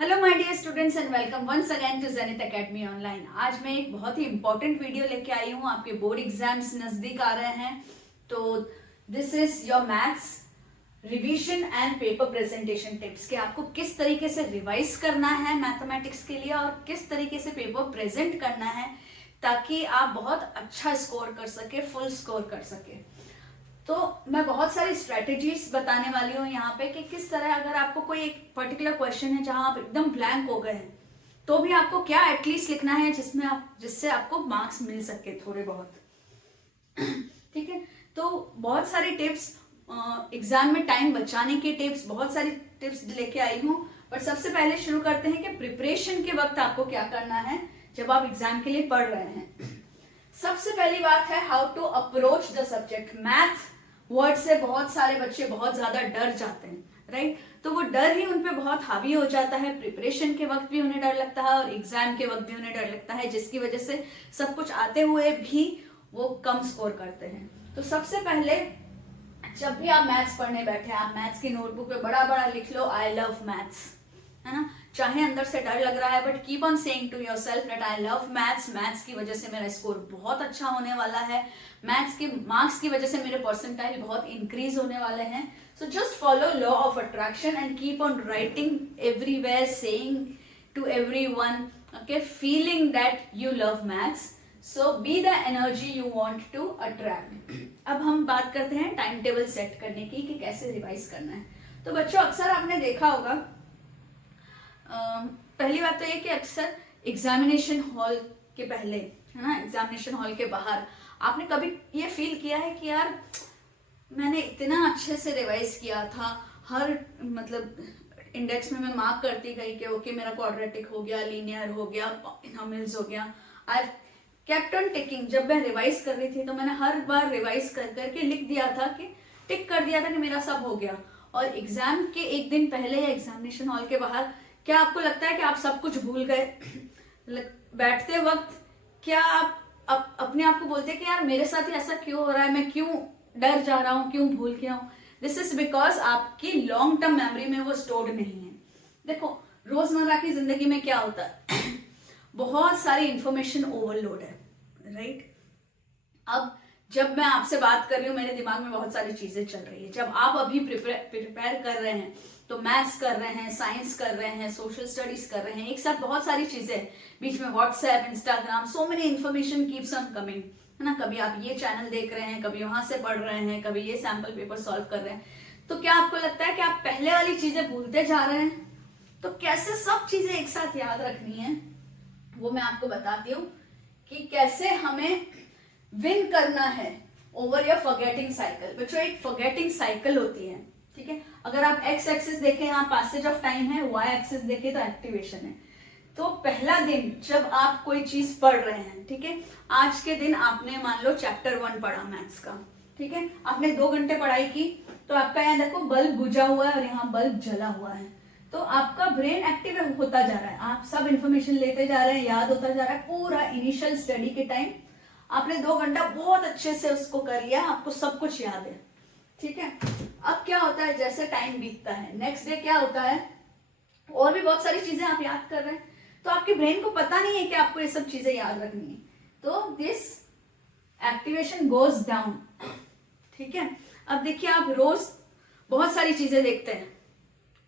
Hello my dear students and welcome once again to zenith academy online. आज मैं एक बहुत ही इंपॉर्टेंट वीडियो लेके आई हूँ। आपके बोर्ड एग्जाम्स नजदीक आ रहे हैं, तो this is your maths revision and paper presentation tips कि आपको किस तरीके से रिवाइज करना है मैथमेटिक्स के लिए और किस तरीके से पेपर प्रेजेंट करना है ताकि आप बहुत अच्छा स्कोर कर सके, फुल स्कोर कर सके। तो मैं बहुत सारी स्ट्रेटेजीज बताने वाली हूँ यहाँ पे कि किस तरह अगर आपको कोई एक पर्टिकुलर क्वेश्चन है जहां आप एकदम ब्लैंक हो गए हैं तो भी आपको क्या एटलीस्ट लिखना है जिससे आपको मार्क्स मिल सके थोड़े बहुत। ठीक है, तो बहुत सारी टिप्स एग्जाम में टाइम बचाने की टिप्स, बहुत सारी टिप्स लेके आई हूँ। पर सबसे पहले शुरू करते हैं कि प्रिपरेशन के वक्त आपको क्या करना है जब आप एग्जाम के लिए पढ़ रहे हैं। सबसे पहली बात है how to approach the subject. Math word से बहुत सारे बच्चे बहुत ज्यादा डर जाते हैं, राइट? तो वो डर ही उनपे बहुत हावी हो जाता है। प्रिपरेशन के वक्त भी उन्हें डर लगता है और एग्जाम के वक्त भी उन्हें डर लगता है, जिसकी वजह से सब कुछ आते हुए भी वो कम स्कोर करते हैं। तो सबसे पहले जब भी आप मैथ्स पढ़ने बैठे, आप मैथ्स की नोटबुक पे बड़ा बड़ा लिख लो आई लव मैथ्स, है ना? चाहे अंदर से डर लग रहा है but keep on saying to yourself that I love maths. Maths की वजह से मेरा स्कोर बहुत अच्छा होने वाला है, मैथ्स के मार्क्स की वजजह से मेरे परसेंटाइल बहुत इंक्रीज होने वाले हैं। So just follow law of attraction and keep on writing everywhere, saying to everyone, okay, feeling that you love maths. So be the energy you want to attract. अब हम बात करते हैं टाइम टेबल सेट करने की कि कैसे revise करना है। तो बच्चों, अक्सर आपने देखा होगा, पहली बात तो ये कि अक्सर एग्जामिनेशन हॉल के पहले, है ना, एग्जामिनेशन हॉल के बाहर आपने कभी ये फील किया है कि यार मैंने इतना अच्छे से रिवाइज किया था, हर मतलब इंडेक्स में मैं मार्क करती गई कि ओके मेरा क्वाड्रेटिक हो गया, लीनियर हो गया, पॉलिनोमियल्स हो गया। I kept on ticking. जब मैं रिवाइज कर रही थी तो मैंने हर बार रिवाइज कर करके लिख दिया था कि टिक कर दिया था कि मेरा सब हो गया। और एग्जाम के एक दिन पहले या एग्जामिनेशन हॉल के बाहर क्या आपको लगता है कि आप सब कुछ भूल गए? बैठते वक्त क्या आप अपने आप को बोलते हैं कि यार मेरे साथ ही ऐसा क्यों हो रहा है, मैं क्यों डर जा रहा हूं, क्यों भूल गया हूं? दिस इज बिकॉज आपकी लॉन्ग टर्म मेमोरी में वो स्टोर्ड नहीं है। देखो, रोजमर्रा की जिंदगी में क्या होता है बहुत सारी इंफॉर्मेशन ओवरलोड है, राइट? अब जब मैं आपसे बात कर रही हूँ मेरे दिमाग में बहुत सारी चीजें चल रही है। जब आप अभी प्रिपेयर कर रहे हैं तो मैथ्स कर रहे हैं, साइंस कर रहे हैं, सोशल स्टडीज कर रहे हैं, एक साथ बहुत सारी चीजें, बीच में WhatsApp, Instagram, so many information keeps on coming, है ना? कभी आप ये चैनल देख रहे हैं, कभी वहां से पढ़ रहे हैं, कभी ये सैंपल पेपर सॉल्व कर रहे हैं। तो क्या आपको लगता है कि आप पहले वाली चीजें भूलते जा रहे हैं? तो कैसे सब चीजें एक साथ याद रखनी है वो मैं आपको बताती हूँ कि कैसे हमें विन करना है ओवर योर फॉरगेटिंग साइकिल। बच्चों, एक फॉरगेटिंग साइकिल होती है, ठीक है? अगर आप एक्स एक्सिस देखें, यहाँ पैसेज ऑफ टाइम है, वाई एक्सिस देखें तो एक्टिवेशन है। तो पहला दिन जब आप कोई चीज पढ़ रहे हैं, ठीक है, आज के दिन आपने मान लो चैप्टर 1 पढ़ा मैथ्स का, ठीक है, आपने 2 घंटे पढ़ाई की, तो आपका यहाँ देखो बल्ब बुझा हुआ है और यहाँ बल्ब जला हुआ है। तो आपका ब्रेन एक्टिव होता जा रहा है, आप सब इंफॉर्मेशन लेते जा रहे हैं, याद होता जा रहा है। पूरा इनिशियल स्टडी के टाइम आपने 2 घंटा बहुत अच्छे से उसको कर लिया, आपको सब कुछ याद है, ठीक है? अब क्या होता है, जैसे टाइम बीतता है, नेक्स्ट डे क्या होता है, और भी बहुत सारी चीजें आप याद कर रहे हैं, तो आपके ब्रेन को पता नहीं है कि आपको ये सब चीजें याद रखनी है, तो दिस एक्टिवेशन गोज डाउन, ठीक है? अब देखिए, आप रोज बहुत सारी चीजें देखते हैं,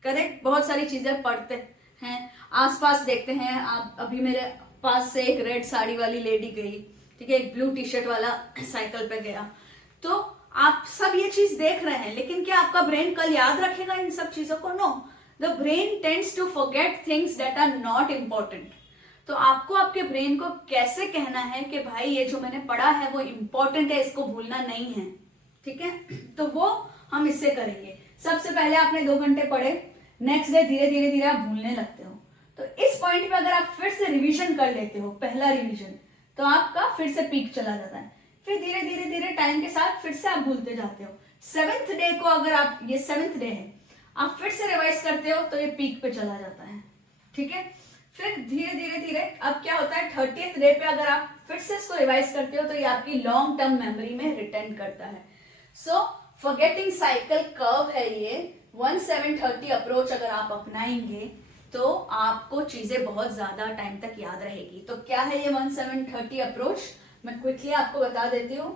करेक्ट? बहुत सारी चीजें पढ़ते हैं, आसपास देखते हैं। आप अभी मेरे पास से एक रेड साड़ी वाली लेडी गई, ठीक है, एक ब्लू टी शर्ट वाला साइकिल पे गया, तो आप सब ये चीज देख रहे हैं, लेकिन क्या आपका ब्रेन कल याद रखेगा इन सब चीजों को? No, the brain tends to forget things that are not important. तो आपको आपके ब्रेन को कैसे कहना है कि भाई ये जो मैंने पढ़ा है वो इम्पोर्टेंट है, इसको भूलना नहीं है, ठीक है? तो वो हम इससे करेंगे। सबसे पहले आपने 2 घंटे पढ़े, नेक्स्ट डे धीरे धीरे धीरे आप भूलने लगते हो। तो इस पॉइंट पे अगर आप फिर से रिवीजन कर लेते हो, पहला रिवीजन, तो आपका फिर से पीक चला जाता है, फिर धीरे धीरे धीरे टाइम के साथ फिर से आप भूलते जाते हो। 7th डे को अगर आप, ये 7th डे है, आप फिर से रिवाइज करते हो तो ये पीक पे चला जाता है, ठीक है? फिर धीरे धीरे धीरे अब क्या होता है, 30th डे पे अगर आप फिर से इसको रिवाइज करते हो तो ये आपकी लॉन्ग टर्म मेमोरी में रिटेन करता है। सो फॉरगेटिंग साइकिल कर्व है ये 1 7 30 अप्रोच अगर आप अपनाएंगे तो आपको चीजें बहुत ज्यादा टाइम तक याद रहेगी। तो क्या है ये 1730 अप्रोच, मैं क्विकली आपको बता देती हूँ।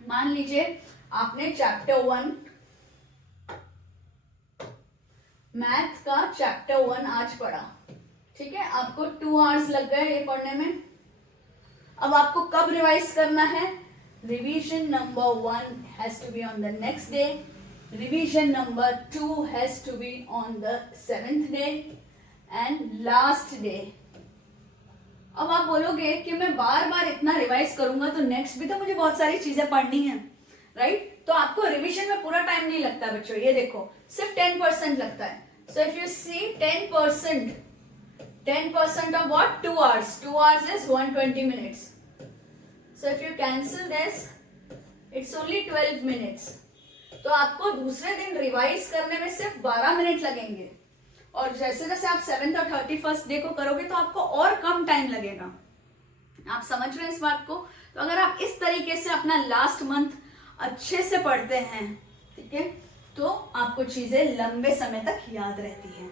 मान लीजिए आपने चैप्टर 1 मैथ का चैप्टर 1 आज पढ़ा, ठीक है, आपको 2 आवर्स लग गए ये पढ़ने में। अब आपको कब रिवाइज करना है? Revision number 1 has to be on the next day, revision number 2 has to be on the 7th day and last day. अब आप बोलोगे कि मैं बार बार इतना रिवाइज करूंगा तो नेक्स्ट भी तो मुझे बहुत सारी चीजें पढ़नी है, राइट? तो आपको रिवीजन में पूरा टाइम नहीं लगता बच्चों, ये देखो सिर्फ 10% लगता है। So if you see 10% of what? 2 hours. 2 hours is 120 minutes. So if you cancel this, it's only 12 minutes. तो आपको दूसरे दिन रिवाइज करने में सिर्फ 12 मिनट लगेंगे, और जैसे जैसे आप 7th और 31st डे को करोगे तो आपको और कम टाइम लगेगा। आप समझ रहे हैं इस बात को? तो अगर आप इस तरीके से अपना लास्ट मंथ अच्छे से पढ़ते हैं, ठीक है, तो आपको चीजें लंबे समय तक याद रहती हैं।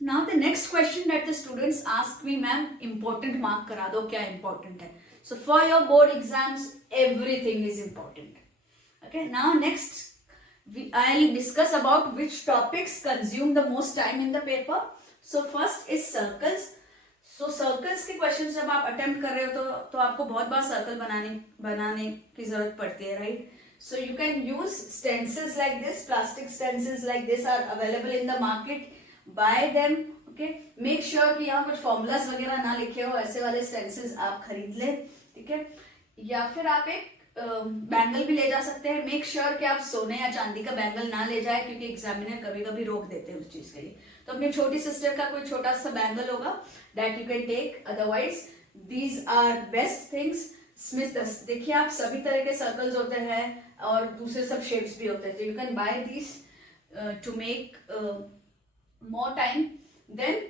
Now the next question that the students ask me, ma'am important mark करा दो, क्या important है? So for your board exams everything is important. Okay, now next I'll discuss about which topics consume the most time in the paper. So first is circles. So circles के questions जब आप attempt कर रहे हो तो आपको बहुत बार circle बनाने की जरूरत पड़ती है, right? So you can use stencils like this, plastic stencils like this are available in the market. Buy them, okay? Make sure कि यहाँ कुछ formulas वगैरह ना लिखे हो, ऐसे वाले stencils आप खरीद ले, ठीक है? या फिर आप एक बैंगल भी ले जा सकते हैं। मेक श्योर कि आप सोने या चांदी का बैंगल ना ले जाए, क्योंकि एग्जामिनर कभी कभी रोक देते हैं उस चीज के लिए। तो अपनी छोटी सिस्टर का कोई छोटा सा बैंगल होगा that you can take, otherwise these are best things. स्मिथ्स, देखिए आप सभी तरह के सर्कल्स होते हैं और दूसरे सब शेप्स भी होते हैं, तो you can buy this to make more time. Then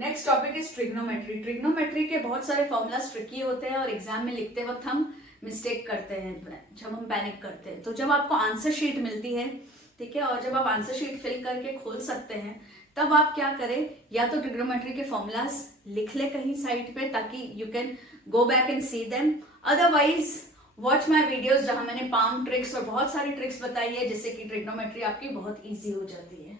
next topic is trigonometry. Trigonometry के बहुत सारे फॉर्मूलाज ट्रिकी होते हैं और एग्जाम में लिखते वक्त हम मिस्टेक करते हैं जब हम पैनिक करते हैं। तो जब आपको आंसर शीट मिलती है, ठीक है, और जब आप आंसर शीट फिल करके खोल सकते हैं, तब आप क्या करें, या तो ट्रिग्नोमेट्री के फॉर्मूलाज लिख ले कहीं साइड पे ताकि you can go back and see them. Otherwise watch my videos जहां मैंने पाम ट्रिक्स और बहुत सारी ट्रिक्स बताई है जिससे कि ट्रिग्नोमेट्री आपकी बहुत ईजी हो जाती है।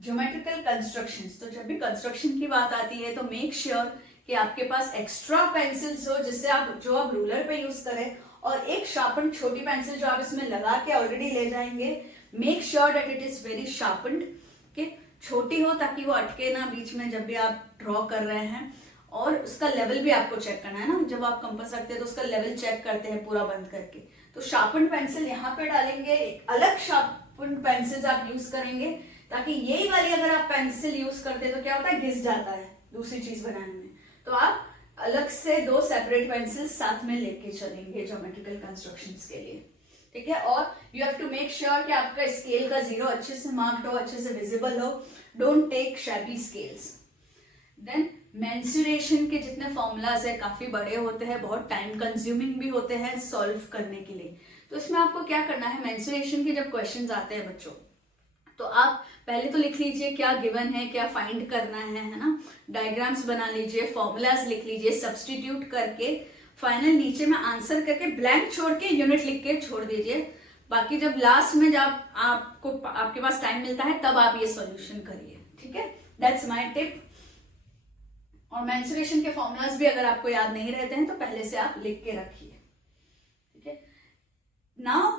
ज्योमेट्रिकल कंस्ट्रक्शंस, तो जब भी कंस्ट्रक्शन की बात आती है तो मेक श्योर कि आपके पास एक्स्ट्रा पेंसिल्स हो जिससे आप रूलर पे यूज करें, और एक शार्पन छोटी पेंसिल जो आप इसमें लगा के ऑलरेडी ले जाएंगे, make sure that it is very sharpened, कि छोटी हो ताकि वो अटके ना बीच में जब भी आप ड्रॉ कर रहे हैं। और उसका लेवल भी आपको चेक करना है ना, जब आप कंपास रखते हैं तो उसका लेवल चेक करते हैं पूरा बंद करके। तो शार्पन पेंसिल यहाँ पे डालेंगे, अलग शार्पन पेंसिल आप यूज करेंगे, ताकि यही वाली अगर आप पेंसिल यूज करते हैं तो क्या होता है, घिस जाता है दूसरी चीज बनाने में। तो आप अलग से 2 सेपरेट पेंसिल साथ में लेके चलेंगे ज्योमेट्रिकल कंस्ट्रक्शंस के लिए, ठीक है। और you have to make sure कि आपका स्केल का 0 अच्छे से मार्क्ड हो, अच्छे से विजिबल हो। Don't take shabby scales. Then mensuration के जितने फॉर्मूलाज है काफी बड़े होते हैं, बहुत टाइम कंज्यूमिंग भी होते हैं सॉल्व करने के लिए। तो इसमें आपको क्या करना है, मेंसुरेशन के जब क्वेश्चंस आते हैं बच्चों, तो आप पहले तो लिख लीजिए क्या गिवन है, क्या फाइंड करना है ना, डायग्राम्स बना लीजिए, फॉर्मूलाज लिख लीजिए, सब्सटीट्यूट करके फाइनल नीचे में आंसर करके ब्लैंक छोड़ के यूनिट लिख के छोड़ दीजिए। बाकी जब लास्ट में जब आपके पास टाइम मिलता है तब आप ये सॉल्यूशन करिए, ठीक है। That's my tip. और मेंसुरेशन के फॉर्मूलाज भी अगर आपको याद नहीं रहते हैं तो पहले से आप लिख के रखिए, ठीक है। Now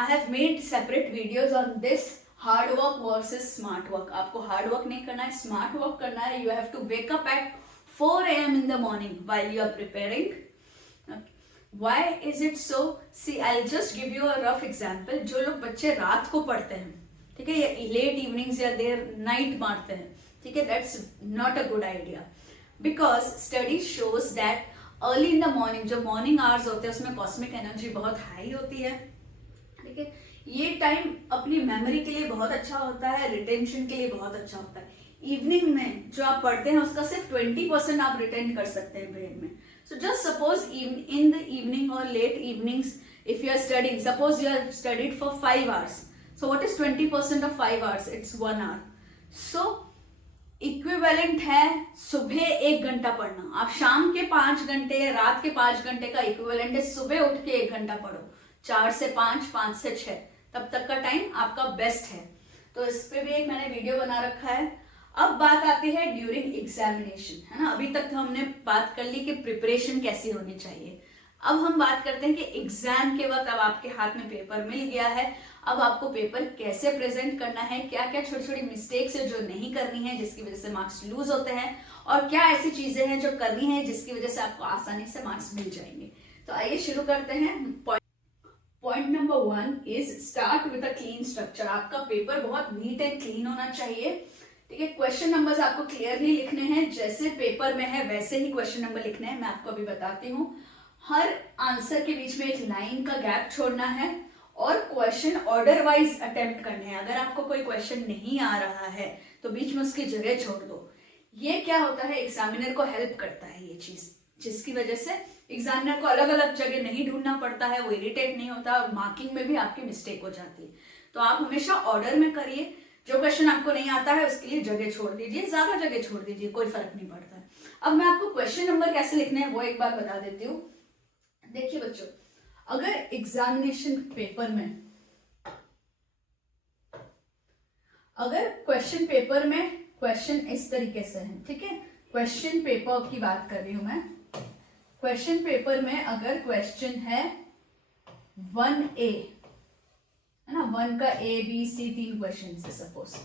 I have made separate videos on this hard work versus smart work. आपको hard work नहीं करना है, smart work करना है। You have to wake up at 4 AM in the morning while you are preparing. Okay. Why is it so? See, I'll just give you a rough example. जो लोग बच्चे रात को पढ़ते हैं, ठीक है, या late evenings या देर नाइट मारते हैं, ठीक है, that's not a good idea. Because study shows that early in the morning, जो morning hours होते हैं उसमें cosmic energy बहुत high होती है, ठीक है। ये टाइम अपनी मेमोरी के लिए बहुत अच्छा होता है, रिटेंशन के लिए बहुत अच्छा होता है। इवनिंग में जो आप पढ़ते हैं उसका सिर्फ 20% आप रिटेन कर सकते हैं ब्रेन में। So just suppose in the evening और late evenings if you are studying, suppose you are studied for 5 hours, So what is 20% of 5 hours? It's 1 hour. So equivalent है सुबह 1 घंटा पढ़ना. आप शाम के 5 घंटे या रात के 5 घंटे का इक्विवेलेंट है सुबह उठ के 1 घंटा पढ़ो. 4 से 5, 5 से 6 तब तक का टाइम आपका बेस्ट है. तो इस पे भी एक मैंने वीडियो बना रखा है. अब बात आती है ड्यूरिंग एग्जामिनेशन, है ना. अभी तक तो हमने बात कर ली कि प्रिपरेशन कैसी होनी चाहिए. अब हम बात करते हैं कि एग्जाम के वक्त अब आपके हाथ में पेपर मिल गया है, अब आपको पेपर कैसे प्रेजेंट करना है, क्या क्या छोटी छोटी मिस्टेक्स है जो नहीं करनी है जिसकी वजह से मार्क्स लूज होते हैं, और क्या ऐसी चीजें हैं जो करनी है जिसकी वजह से आपको आसानी से मार्क्स मिल जाएंगे. तो आइए शुरू करते हैं. Point number 1 is start with a clean structure. आपका पेपर बहुत नीट एंड क्लीन होना चाहिए. ठीक है, क्वेश्चन नंबर्स आपको क्लियरली लिखने हैं, जैसे पेपर में है वैसे ही क्वेश्चन नंबर लिखने हैं. मैं आपको अभी बताती हूँ. हर आंसर के बीच में एक लाइन का गैप छोड़ना है और क्वेश्चन ऑर्डर वाइज अटेम्प्ट करने हैं. अगर आपको कोई क्वेश्चन नहीं आ रहा है तो बीच में उसकी जगह छोड़ दो. ये क्या होता है, एग्जामिनर को हेल्प करता है ये चीज, जिसकी वजह से एग्जामिनर को अलग अलग जगह नहीं ढूंढना पड़ता है, वो इरिटेट नहीं होता और मार्किंग में भी आपकी मिस्टेक हो जाती है. तो आप हमेशा ऑर्डर में करिए. जो क्वेश्चन आपको नहीं आता है उसके लिए जगह छोड़ दीजिए, ज्यादा जगह छोड़ दीजिए, कोई फर्क नहीं पड़ता है. अब मैं आपको क्वेश्चन नंबर कैसे लिखने हैं वो एक बार बता देती हूँ. देखिए बच्चों, अगर एग्जामिनेशन पेपर में, अगर क्वेश्चन पेपर में क्वेश्चन इस तरीके से है, ठीक है, क्वेश्चन पेपर की बात कर रही हूं मैं. क्वेश्चन पेपर में अगर क्वेश्चन है 1A, है ना, 1 का A B C 3 क्वेश्चन है सपोज.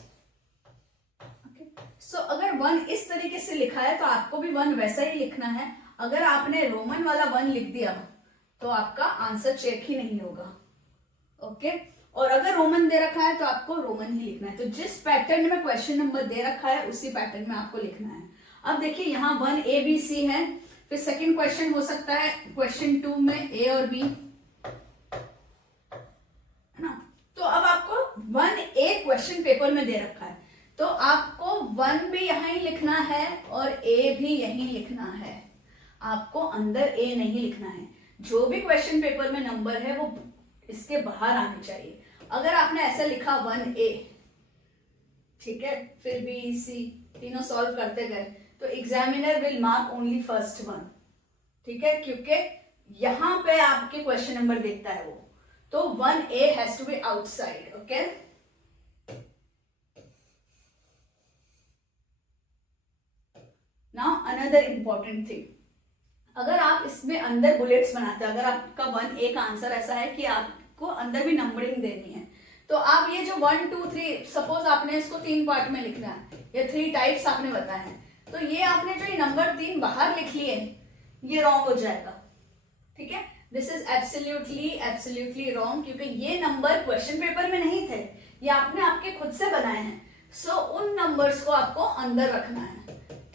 सो अगर 1 इस तरीके से लिखा है तो आपको भी 1 वैसा ही लिखना है. अगर आपने रोमन वाला 1 लिख दिया तो आपका आंसर चेक ही नहीं होगा. ओके, और अगर रोमन दे रखा है तो आपको रोमन ही लिखना है. तो जिस पैटर्न में क्वेश्चन नंबर दे रखा है उसी पैटर्न में आपको लिखना है. अब देखिए यहाँ 1A B C है, फिर सेकंड क्वेश्चन हो सकता है क्वेश्चन 2 में A और B, है ना. तो अब आपको 1A क्वेश्चन पेपर में दे रखा है तो आपको 1 भी यहां ही लिखना है और A भी यहीं लिखना है. आपको अंदर A नहीं लिखना है. जो भी क्वेश्चन पेपर में नंबर है वो इसके बाहर आने चाहिए. अगर आपने ऐसा लिखा 1A, ठीक है, फिर B C तीनों सॉल्व करते गए तो examiner will mark only first 1. ठीक है, क्योंकि यहां पे आपके क्वेश्चन नंबर देखता है वो. तो 1A has to be outside. Okay, now another important thing, अगर आप इसमें अंदर बुलेट्स बनाते हैं, अगर आपका 1A का आंसर ऐसा है कि आपको अंदर भी नंबरिंग देनी है, तो आप ये जो 1 2 3 सपोज आपने इसको 3 पार्ट में लिखना है, ये 3 टाइप्स आपने बताए हैं, तो ये आपने जो ये नंबर 3 बाहर लिख लिए ये रॉन्ग हो जाएगा. ठीक है, दिस इज एब्सोल्युटली रॉन्ग, क्योंकि ये नंबर क्वेश्चन पेपर में नहीं थे, ये आपने आपके खुद से बनाए हैं. सो उन नंबर्स को आपको अंदर रखना है.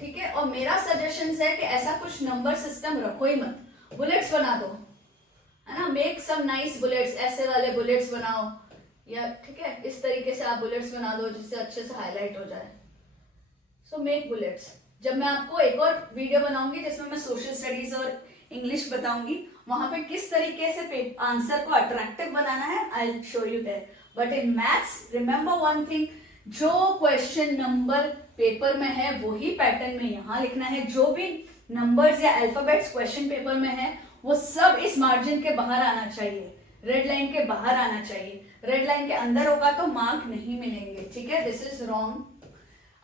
ठीक है, और मेरा सजेशन है कि ऐसा कुछ नंबर सिस्टम रखो ही मत, बुलेट्स बना दो, है ना. मेक सम नाइस बुलेट्स, ऐसे वाले बुलेट्स बनाओ, या ठीक है इस तरीके से आप बुलेट्स बना दो जिससे अच्छे से हाईलाइट हो जाए. So make bullets. जब मैं आपको एक और वीडियो बनाऊंगी जिसमें मैं सोशल स्टडीज और इंग्लिश बताऊंगी, वहां पे किस तरीके से आंसर को अट्रैक्टिव बनाना है, I will show you that. But in maths remember one thing, जो क्वेश्चन नंबर पेपर में है वही पैटर्न में यहां लिखना है. जो भी नंबर्स या अल्फाबेट्स क्वेश्चन पेपर में है वो सब इस मार्जिन के बाहर आना चाहिए, रेड लाइन के बाहर आना चाहिए. रेड लाइन के अंदर होगा तो मार्क नहीं मिलेंगे. ठीक है, दिस इज रॉन्ग.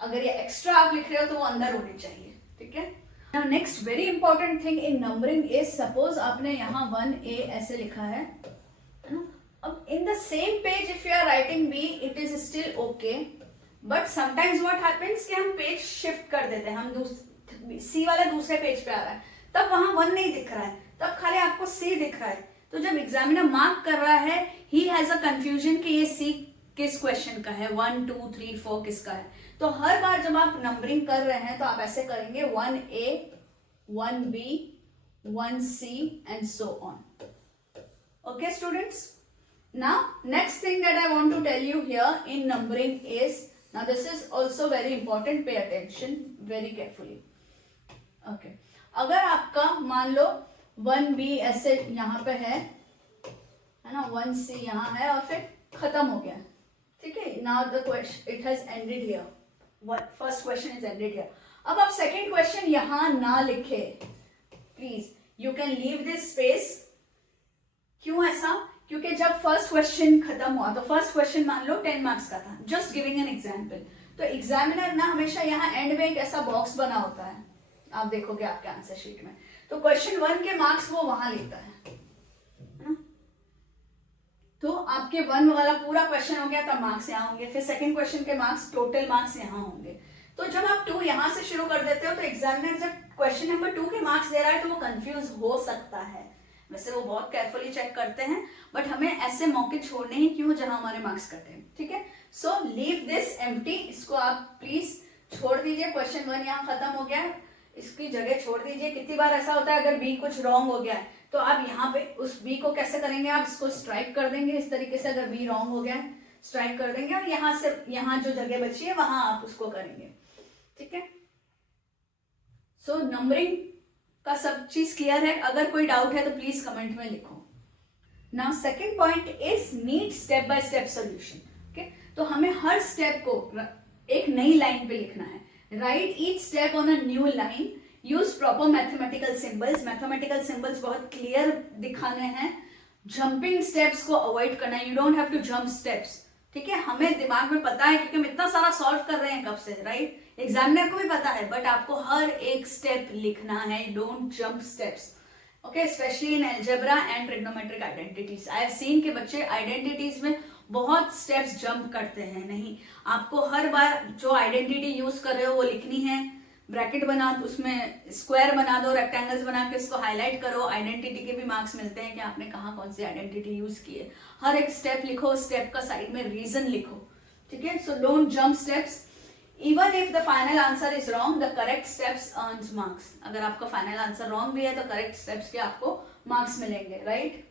अगर ये एक्स्ट्रा आप लिख रहे हो तो वो अंदर होने चाहिए. ठीक है, now next very important thing in numbering is, suppose आपने यहाँ 1A ऐसे लिखा है ना. अब in the same page if you are writing B it is still okay, but sometimes what happens कि हम पेज शिफ्ट कर देते हैं, हम C वाला दूसरे पेज पे आ रहा है, तब वहां 1 नहीं दिख रहा है, तब खाली आपको C दिख रहा है. तो जब एग्जामिनर मार्क कर रहा है ही हैज अ कंफ्यूजन कि ये C किस क्वेश्चन का है, 1 2 3 4 किसका है. तो हर बार जब आप नंबरिंग कर रहे हैं तो आप ऐसे करेंगे 1A 1B 1C and so on. Okay students, now next thing that I want to tell you here in numbering is, now this is also very important, pay attention very carefully. Okay, अगर आपका मान लो 1B ऐसे यहाँ पे है ना, 1C यहाँ है और फिर खत्म हो गया, ठीक है, now the question it has ended here, what first question is ended here. अब आप सेकंड क्वेश्चन यहां ना लिखे please, you can leave this space. क्यों ऐसा? क्योंकि जब फर्स्ट क्वेश्चन खत्म हुआ तो फर्स्ट क्वेश्चन मान लो 10 मार्क्स का था, जस्ट गिविंग एन एग्जाम्पल, तो एग्जामिनर ना हमेशा यहाँ एंड में एक ऐसा बॉक्स बना होता है, आप देखोगे आपके आंसर शीट में, तो क्वेश्चन 1 के मार्क्स वो वहां लेता है ना? तो आपके 1 वाला पूरा क्वेश्चन हो गया, तब मार्क्स यहाँ होंगे, फिर सेकंड क्वेश्चन के मार्क्स, टोटल मार्क्स यहाँ होंगे। तो जब आप 2 यहां से शुरू कर देते हो तो एग्जामिनर जब क्वेश्चन नंबर 2 के मार्क्स दे रहा है तो वो कंफ्यूज हो सकता है। वैसे वो बहुत केयरफुली चेक करते हैं, बट हमें ऐसे मौके छोड़ने ही क्यों जहां हमारे मार्क्स कटे, ठीक है। सो लीव दिस एम्प्टी, इसको आप प्लीज छोड़ दीजिए। क्वेश्चन 1 यहाँ खत्म हो गया, इसकी जगह छोड़ दीजिए। कितनी बार ऐसा होता है अगर बी कुछ रॉन्ग हो गया है तो आप यहाँ पे उस बी को कैसे करेंगे, आप इसको स्ट्राइक कर देंगे इस तरीके से, अगर बी रॉन्ग हो गया है स्ट्राइक कर देंगे, और यहाँ से यहाँ जो जगह बची है वहां आप उसको करेंगे, ठीक है। सो नंबरिंग का सब चीज क्लियर है? अगर कोई डाउट है तो प्लीज कमेंट में लिखो। Now second point is need step by step solution, okay. तो हमें हर स्टेप को एक नई लाइन पे लिखना है। Write each step on a new line, use proper mathematical symbols, mathematical symbols बहुत क्लियर दिखाने हैं। जंपिंग स्टेप्स को अवॉइड करना है, you don't have to jump steps, ठीक है। हमें दिमाग में पता है क्योंकि हम इतना सारा सॉल्व कर रहे हैं कब से, राइट। एग्जामिनर को भी पता है, बट आपको हर एक स्टेप लिखना है, don't jump steps, okay. Specially in algebra and trigonometric identities, I have seen के बच्चे आइडेंटिटीज में बहुत स्टेप्स जंप करते हैं। नहीं, आपको हर बार जो आइडेंटिटी यूज कर रहे हो वो लिखनी है। ब्रैकेट बना, उसमें स्क्वायर बना दो, रेक्टेंगल्स बना के उसको हाईलाइट करो। आइडेंटिटी के भी मार्क्स मिलते हैं कि आपने कहाँ कौन सी आइडेंटिटी यूज की है। हर एक स्टेप लिखो, स्टेप का साइड में रीजन लिखो, ठीक है। So don't jump steps. Even if the final answer is wrong, the correct steps earns marks. अगर आपका फाइनल आंसर रॉन्ग भी है तो करेक्ट स्टेप्स के आपको मार्क्स मिलेंगे, right.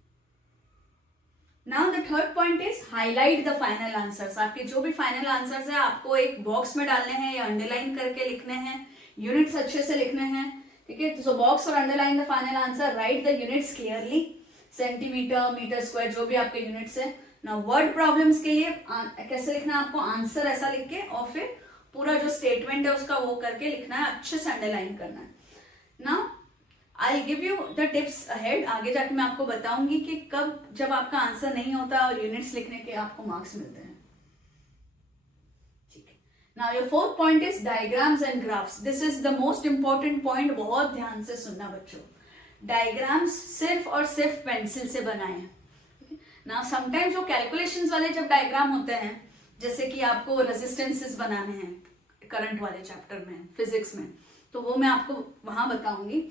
Now the third point is highlight the final answers. आपके जो भी फाइनल आंसर्स है आपको एक बॉक्स में डालने हैं या अंडरलाइन करके लिखने हैं, यूनिट्स अच्छे से लिखने हैं, ठीक है। सो बॉक्स और underline the final answer, write the units clearly, centimetre, metre square, जो भी आपके यूनिट्स है। नाउ वर्ड प्रॉब्लम्स के लिए कैसे लिखना है आपको, आंसर ऐसा लिख के और फिर पूरा जो स्टेटमेंट है उसका वो करके लिखना है, अच्छे से अंडरलाइन करना है। Now I give you the tips ahead, आगे जाके मैं आपको बताऊंगी कि कब जब आपका आंसर नहीं होता और यूनिट्स लिखने के आपको मार्क्स मिलते हैं, ठीक है। Now your fourth point is diagrams and graphs. This is the most important point, बहुत ध्यान से सुनना बच्चों। डायग्राम्स सिर्फ और सिर्फ पेंसिल से बनाए। नाउ समटाइम्स वो कैलकुलेशंस वाले जब डायग्राम होते हैं, जैसे कि आपको रेजिस्टेंसेस बनाने हैं करंट वाले चैप्टर में फिजिक्स में, तो वो मैं आपको वहां बताऊंगी।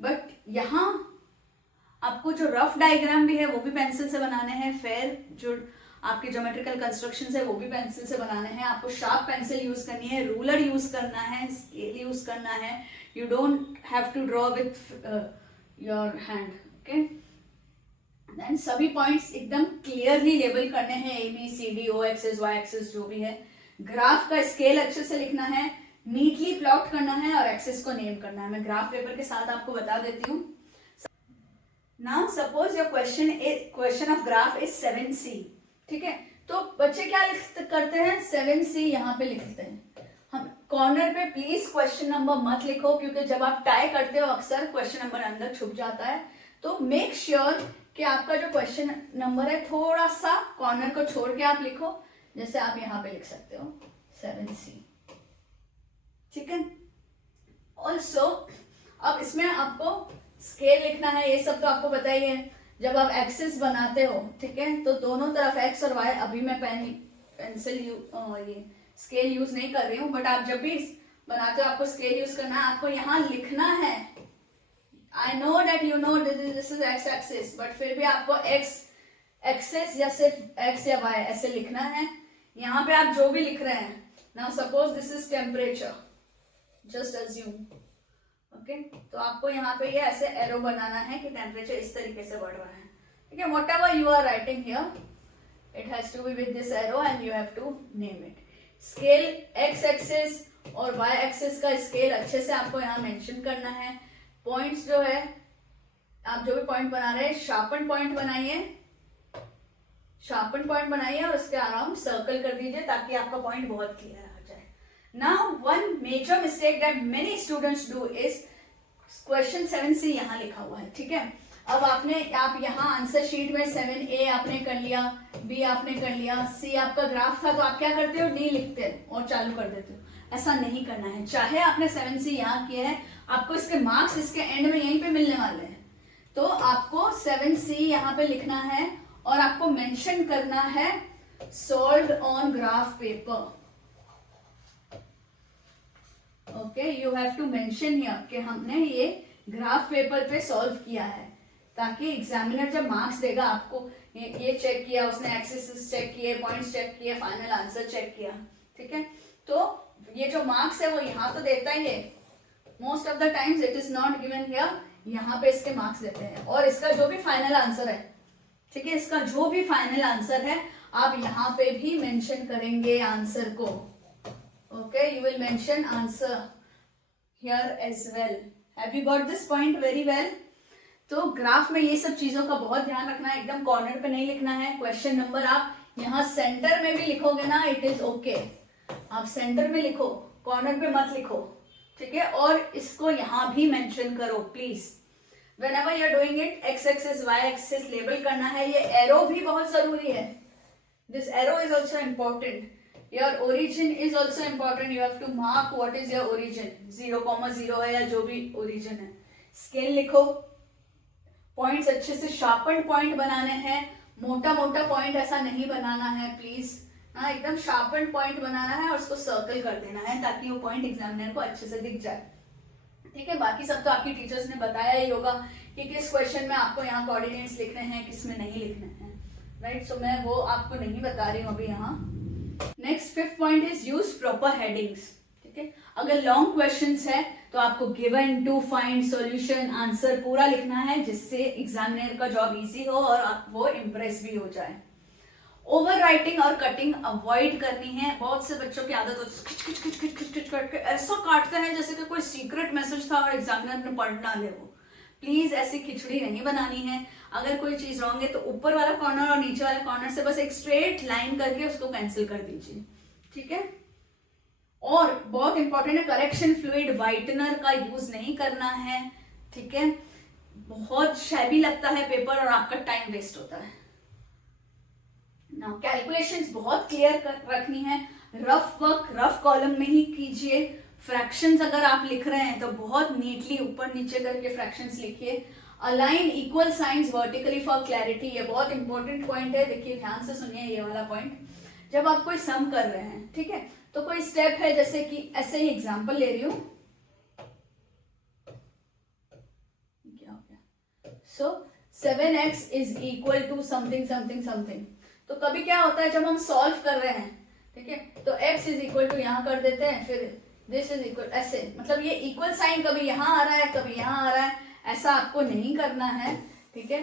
बट यहाँ आपको जो रफ डायग्राम भी है वो भी पेंसिल से बनाने हैं, फिर जो आपके ज्योमेट्रिकल कंस्ट्रक्शन है वो भी पेंसिल से बनाने हैं। आपको शार्प पेंसिल यूज करनी है, रूलर यूज करना है, स्केल यूज करना है। You don't have to draw with your hand, okay. Then सभी पॉइंट्स एकदम क्लियरली लेबल करने हैं, A B C D, O axis Y axis जो भी है। ग्राफ का स्केल अच्छे से लिखना है, नीटली प्लॉट करना है और एक्सेस को नेम करना है। मैं ग्राफ पेपर के साथ आपको बता देती हूँ। Now suppose your question of graph is 7C, ठीक है। तो बच्चे क्या करते हैं, 7C यहाँ पे लिखते हैं। हम कॉर्नर पे प्लीज क्वेश्चन नंबर मत लिखो, क्योंकि जब आप टाई करते हो अक्सर क्वेश्चन नंबर अंदर छुप जाता है। तो मेक श्योर कि आपका जो क्वेश्चन नंबर है थोड़ा सा कॉर्नर को छोड़ के आप लिखो, जैसे आप यहाँ पे लिख सकते हो 7C, ठीक है। ऑल्सो अब इसमें आपको स्केल लिखना है, ये सब तो आपको पता ही है। जब आप एक्सिस बनाते हो, ठीक है, तो दोनों तरफ एक्स और वाई, अभी मैं पेंसिल ये स्केल यूज नहीं कर रही हूँ, बट आप जब भी बनाते हो आपको स्केल यूज करना है। आपको यहाँ लिखना है, I know that you know this is x axis, but फिर भी आपको एक्स एक्सिस या सिर्फ एक्स या वाई ऐसे लिखना है। यहाँ पे आप जो भी लिख रहे हैं, now suppose this is temperature, just assume, okay. तो आपको यहाँ पे ये ऐसे एरो बनाना है कि टेम्परेचर इस तरीके से बढ़ रहा है, ठीक है। Whatever you are writing here, it has to be with this arrow and you have to name it. Scale X axis और वाई एक्सिस का स्केल अच्छे से आपको यहाँ मेंशन करना है। पॉइंट्स जो है, आप जो भी पॉइंट बना रहे हैं शार्पन पॉइंट बनाइए, शार्पन पॉइंट बनाइए और उसके अराउंड सर्कल कर दीजिए ताकि आपका पॉइंट बहुत क्लियर आ जाए. Now one major mistake that many students do is question 7C यहाँ लिखा हुआ है, ठीक है. अब आप यहाँ आंसर शीट में 7A आपने कर लिया, B आपने कर लिया, C आपका ग्राफ था, तो आप क्या करते हो, D लिखते हो और चालू कर देते हो. ऐसा नहीं करना है. चाहे आपने 7C यहाँ किया है, आपको इसके मार्क्स इसके एंड में यहीं पे मिलने वाले हैं. तो आपको 7C यहाँ पे लिखना है और आपको मेंशन करना है solved on graph paper. Okay, you have to mention here कि हमने ये ग्राफ पेपर पे सॉल्व किया है, ताकि एग्जामिनर जब मार्क्स देगा आपको ये चेक किया उसने, एक्सेस चेक किए, पॉइंट्स चेक किए, फाइनल आंसर चेक किया, ठीक है. तो ये जो मार्क्स है वो यहाँ तो देता ही है. Most of the times it is not given here, यहाँ पे इसके मार्क्स देते हैं. और इसका जो भी फाइनल आंसर है, ठीक है, इसका जो भी फाइनल आंसर है आप यहाँ पे भी मेंशन करेंगे आंसर को. Okay, you will mention answer here as well. Have you got this point very well. तो ग्राफ में ये सब चीजों का बहुत ध्यान रखना है. एकदम कॉर्नर पे नहीं लिखना है. क्वेश्चन नंबर आप यहाँ सेंटर में भी लिखोगे ना, इट इज ओके. आप सेंटर में लिखो, कॉर्नर पे मत लिखो, ठीक है. और इसको यहाँ भी मेंशन करो please. whenever you are doing it, x axis y axis label करना है. ये एरो भी बहुत जरूरी है. this arrow is also important. your origin is also important. you have to mark what is your origin. 0,0 है या जो भी origin है. स्केल लिखो. पॉइंट्स अच्छे से शार्पन पॉइंट बनाने हैं. मोटा मोटा पॉइंट ऐसा नहीं बनाना है प्लीज. हाँ, एकदम शार्पन पॉइंट बनाना है और उसको सर्कल कर देना है ताकि वो पॉइंट एग्जामिनर को अच्छे से दिख जाए, ठीक है. बाकी सब तो आपकी टीचर्स ने बताया ही होगा कि किस क्वेश्चन में आपको यहाँ कोऑर्डिनेट्स लिखने हैं, किस में नहीं लिखने हैं, राइट. सो मैं वो आपको नहीं बता रही हूँ अभी यहाँ. Next 5th point is use proper headings, ठीक है. अगर लॉन्ग क्वेश्चंस है तो आपको given, to, find, solution, answer पूरा लिखना है, जिससे एग्जामिनर का जॉब इजी हो और वो इम्प्रेस भी हो जाए. ओवर राइटिंग और कटिंग अवॉइड करनी है. बहुत से बच्चों की आदत होती है खिच करके ऐसा काटते हैं जैसे कि कोई सीक्रेट मैसेज था और एग्जामिनर ने पढ़ ना ले वो. प्लीज ऐसी खिचड़ी नहीं बनानी है. अगर कोई चीज रॉन्ग है तो ऊपर वाला कॉर्नर और नीचे वाले कॉर्नर से बस एक स्ट्रेट लाइन करके उसको कैंसिल कर दीजिए, ठीक है. और बहुत इंपॉर्टेंट है, करेक्शन फ्लूइड व्हाइटनर का यूज नहीं करना है, ठीक है. बहुत शैबी लगता है पेपर और आपका टाइम वेस्ट होता है. नाउ कैलकुलेशंस बहुत क्लियर रखनी है. रफ वर्क रफ कॉलम में ही कीजिए. फ्रैक्शंस अगर आप लिख रहे हैं तो बहुत नीटली ऊपर नीचे करके फ्रैक्शंस लिखिए. Align equal science vertically for clarity. ये बहुत इंपॉर्टेंट पॉइंट है. देखिए ध्यान से सुनिए ये वाला पॉइंट. जब आप कोई सम कर रहे हैं, ठीक है, तो कोई स्टेप है, जैसे कि ऐसे ही एग्जांपल ले रही हूं. क्या हो गया? So 7x is equal to something something something. तो कभी क्या होता है जब हम सॉल्व कर रहे हैं, ठीक है, तो x इज इक्वल टू यहां कर देते हैं, फिर दिस इज इक्वल ऐसे. मतलब ये इक्वल साइन कभी यहां आ रहा है कभी यहां आ रहा है. ऐसा आपको नहीं करना है, ठीक है.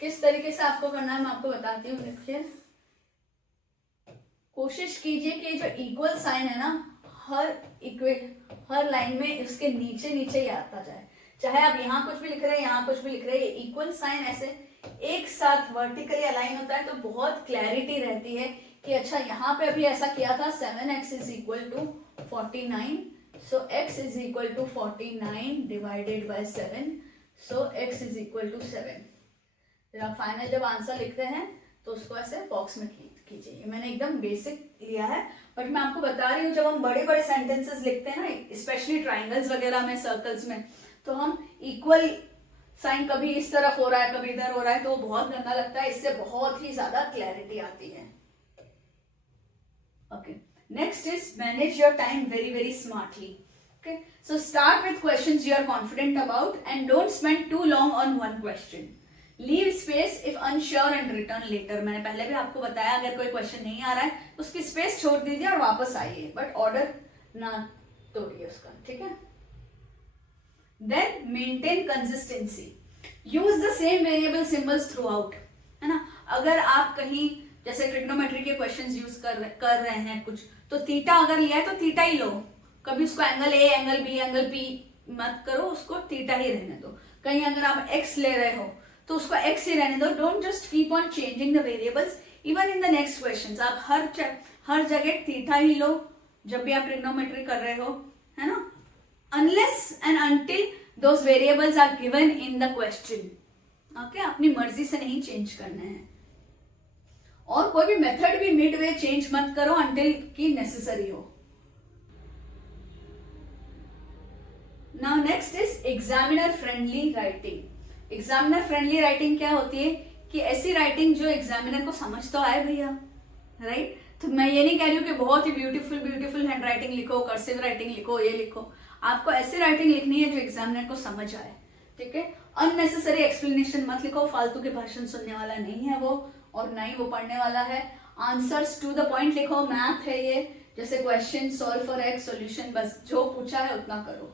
किस तरीके से आपको करना है मैं आपको बताती हूँ. देखिए, कोशिश कीजिए कि जो इक्वल साइन है ना, हर लाइन में उसके नीचे नीचे ही आता जाए. चाहे आप यहाँ कुछ भी लिख रहे हैं यहाँ कुछ भी लिख रहे हैं, इक्वल साइन ऐसे एक साथ वर्टिकली अलाइन होता है तो बहुत क्लैरिटी रहती है कि अच्छा यहाँ पे अभी ऐसा किया था. 7x is equal to 49. So x is equal to 49 divided by 7. So x is equal to 7. फिर आप फाइनल जब आंसर लिखते हैं तो उसको ऐसे बॉक्स में कीजिए. मैंने एकदम बेसिक लिया है, बट मैं आपको बता रही हूँ जब हम बड़े बड़े सेंटेंसेस लिखते हैं ना, स्पेशली ट्राइंगल्स वगैरह में, सर्कल्स में, तो हम इक्वल साइन कभी इस तरफ हो रहा है कभी इधर हो रहा है तो वो बहुत गंदा लगता है. इससे बहुत ही ज्यादा क्लैरिटी आती है. Okay, next is manage your time very very smartly. Okay, so start with questions you are confident about and don't spend too long on one question. Leave space if unsure and return later. मैंने पहले भी आपको बताया अगर कोई question नहीं आ रहा है उसकी स्पेस छोड़ दीजिए और वापस आइए, बट ऑर्डर ना तोड़िए उसका, ठीक है. Then maintain consistency. Use the same variable symbols throughout, है ना. अगर आप कहीं जैसे ट्रिग्नोमेट्री के क्वेश्चंस यूज कर रहे हैं कुछ, तो थीटा अगर लिया है तो थीटा ही लो. कभी उसको angle A angle B angle P मत करो, उसको थीटा ही रहने दो. कहीं अगर आप एक्स ले रहे हो तो उसको x ही रहने दो. Don't just keep on changing the variables. Even in the next question आप हर जगह थीटा ही लो जब भी आप ट्रिग्नोमेट्री कर रहे हो, है ना, unless and until those variables are given in the question. Okay, अपनी मर्जी से नहीं चेंज करना है, और कोई भी मेथड भी मिड वे चेंज मत करो अनटिल की नेसेसरी हो। Now next is examiner friendly writing. Examiner friendly writing क्या होती है कि ऐसी राइटिंग जो एग्जामिनर को समझ तो आए भैया, राइट। तो मैं ये नहीं कह रही हूँ कि बहुत ही ब्यूटीफुल हैंड राइटिंग लिखो, कर्सिव राइटिंग लिखो, ये लिखो। आपको ऐसी राइटिंग लिखनी है जो एग्जामिनर को समझ आए, ठीक है। अननेसेसरी एक्सप्लेनेशन मत लिखो, फालतू के भाषण सुनने वाला नहीं है वो, और ना ही वो पढ़ने वाला है। आंसर्स टू द पॉइंट लिखो, मैथ है ये, जैसे question solve for x, solution, बस जो पूछा है उतना करो।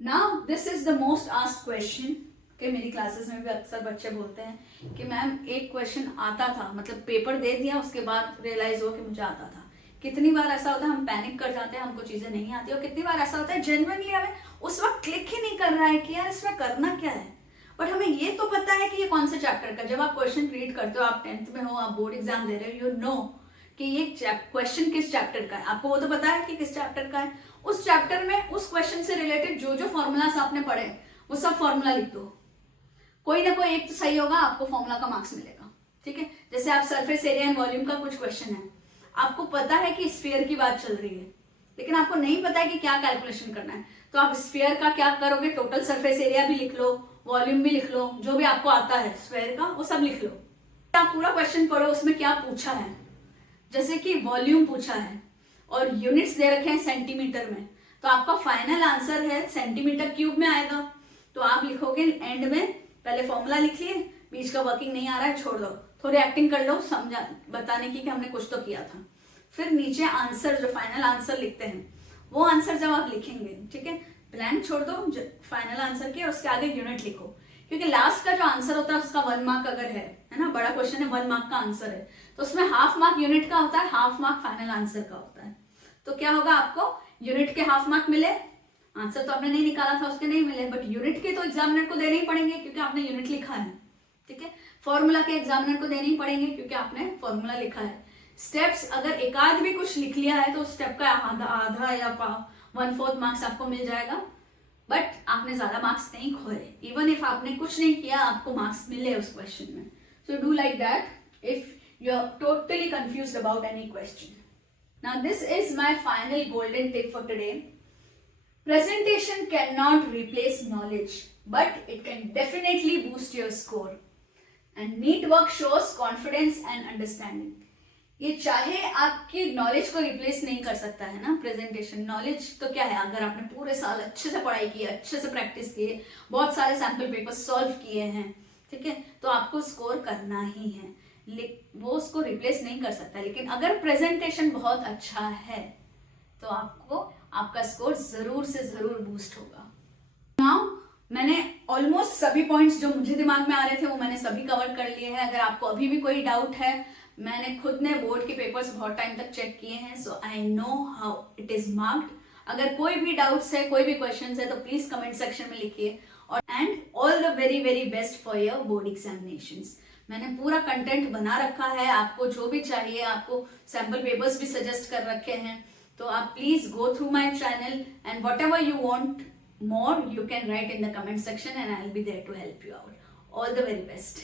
Now this is the most asked question कि मेरी क्लासेस में भी अक्सर बच्चे बोलते हैं कि मैम एक क्वेश्चन आता था, मतलब पेपर दे दिया उसके बाद रियलाइज हो कि मुझे आता था। कितनी बार ऐसा होता है हम पैनिक कर जाते हैं, हमको चीजें नहीं आती, और कितनी बार ऐसा होता है जेन्युइनली हमें उस वक्त क्लिक ही नहीं कर रहा है कि यार इसमें करना क्या है, बट हमें ये तो पता है कि ये कौन से चैप्टर का। जब आप क्वेश्चन रीड करते हो, आप 10th में हो, आप बोर्ड एग्जाम दे रहे हो, यू नो कि ये क्वेश्चन किस चैप्टर का है, आपको वो तो पता है कि किस चैप्टर का है। उस चैप्टर में उस क्वेश्चन से रिलेटेड जो जो फॉर्मूलास आपने पढ़े वो सब फॉर्मूला लिख दो, कोई ना कोई एक तो सही होगा, आपको फॉर्मूला का मार्क्स मिलेगा, ठीक है। जैसे आप सरफेस एरिया एंड वॉल्यूम का कुछ क्वेश्चन है, आपको पता है कि स्फीयर की बात चल रही है, लेकिन आपको नहीं पता है कि क्या कैलकुलेशन करना है, तो आप स्फीयर का क्या करोगे, टोटल सरफेस एरिया भी लिख लो, वॉल्यूम भी लिख लो, जो भी आपको आता है स्फीयर का वो सब लिख लो। आप पूरा क्वेश्चन पढ़ो उसमें क्या पूछा है, जैसे कि वॉल्यूम पूछा है और यूनिट्स दे रखे हैं सेंटीमीटर में, तो आपका फाइनल आंसर है सेंटीमीटर क्यूब में आएगा। तो आप लिखोगे एंड में, पहले फॉर्मूला लिख लिए, बीच का वर्किंग नहीं आ रहा है छोड़ दो, थोड़ी एक्टिंग कर लो समझा बताने की कि हमने कुछ तो किया था। फिर नीचे आंसर, जो फाइनल आंसर लिखते हैं वो आंसर जब आप लिखेंगे, ठीक है, ब्लैंक छोड़ दो फाइनल आंसर के, और उसके आगे यूनिट लिखो, क्योंकि लास्ट का जो आंसर होता है उसका 1 मार्क अगर है ना, बड़ा क्वेश्चन है 1 मार्क का आंसर है, तो उसमें हाफ मार्क यूनिट का होता है, हाफ मार्क फाइनल आंसर का होता है। तो क्या होगा, आपको यूनिट के हाफ मार्क मिले, आंसर तो आपने नहीं निकाला था उसके नहीं मिले, बट यूनिट के तो एग्जामिनर को देने ही पड़ेंगे क्योंकि आपने यूनिट लिखा है, ठीक है। फॉर्मूला के एग्जामिनर को देने ही पड़ेंगे क्योंकि आपने फॉर्मूला लिखा है। स्टेप्स अगर एक आध भी कुछ लिख लिया है तो स्टेप का आधा या 1/4 मार्क्स आपको मिल जाएगा, बट आपने ज्यादा मार्क्स नहीं खोए। इवन इफ आपने कुछ नहीं किया आपको मार्क्स मिले उस क्वेश्चन में। So do like that if you are totally confused about any question. Now this is my final golden tip for today. Presentation cannot replace knowledge, but it can definitely boost your score. And neat work shows confidence and understanding. ये चाहे आपकी knowledge को replace नहीं कर सकता है ना presentation. Knowledge तो क्या है, अगर आपने पूरे साल अच्छे से पढ़ाई की है, अच्छे से प्रैक्टिस की है, बहुत सारे सैम्पल पेपर सॉल्व किए हैं, ठीक है, तो आपको स्कोर करना ही है, वो उसको रिप्लेस नहीं कर सकता। लेकिन अगर प्रेजेंटेशन बहुत अच्छा है तो आपको आपका स्कोर जरूर से जरूर बूस्ट होगा। नाउ मैंने ऑलमोस्ट सभी पॉइंट्स जो मुझे दिमाग में आ रहे थे वो मैंने सभी कवर कर लिए हैं। अगर आपको अभी भी कोई डाउट है, मैंने खुद ने बोर्ड के पेपर्स बहुत टाइम तक चेक किए हैं, so I know how it is marked. अगर कोई भी डाउट्स है, कोई भी क्वेश्चंस है तो प्लीज कमेंट सेक्शन में लिखिए। और and all the very very best for your board examinations. मैंने पूरा कंटेंट बना रखा है, आपको जो भी चाहिए, आपको सैम्पल पेपर्स भी सजेस्ट कर रखे हैं, तो आप please go through my channel and what ever you want more you can write in the comment section and I'll be there to help you out. All the very best.